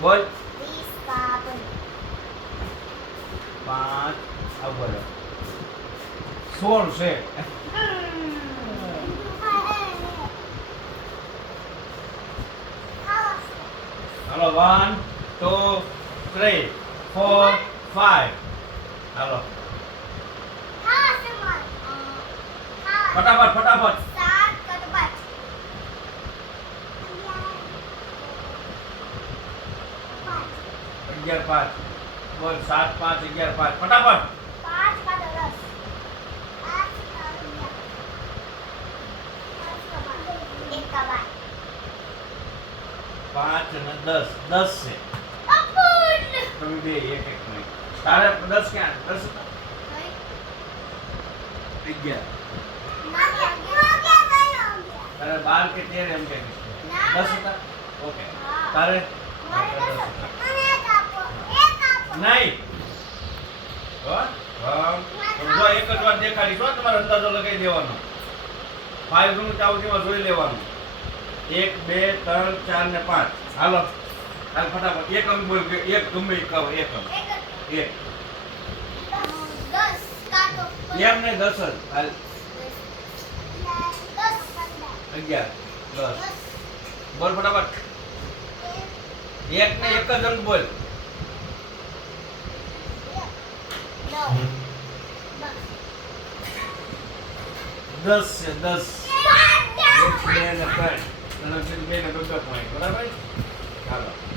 બોલ 20 का 5 આ બોલ 16 છે હાલો 1 2 3 4 5 હાલો ફટાફટ ફટાફટ 11 5 બોલ 7 5 11 5 ફટાફટ 5 અને 10 10 છે તમે બે એક એક મિનિટ તારે 10 ક્યાં 10 હતા 11 તારે 12 કે 13 એમ કે 10 હતા ઓકે તારે નહીં જો એક જ વાર દેખાડી છો તમારે અંદાજો લગાવી દેવાનો 5 નું ચાવડીમાં જોઈ લેવાનું 1 2 3 4 ને 5 હાલો હાલ ફટાફટ એક અંક બોલ એક ગમે કહો એક અંક એક એમ ને 10 જ હાલ 11 10 બોલ ફટાફટ એક ને એક જ અંક બોલ 10 છે 10 1 2 ને 3 અને 2 ને 2 પોઈન્ટ બરાબર હાલો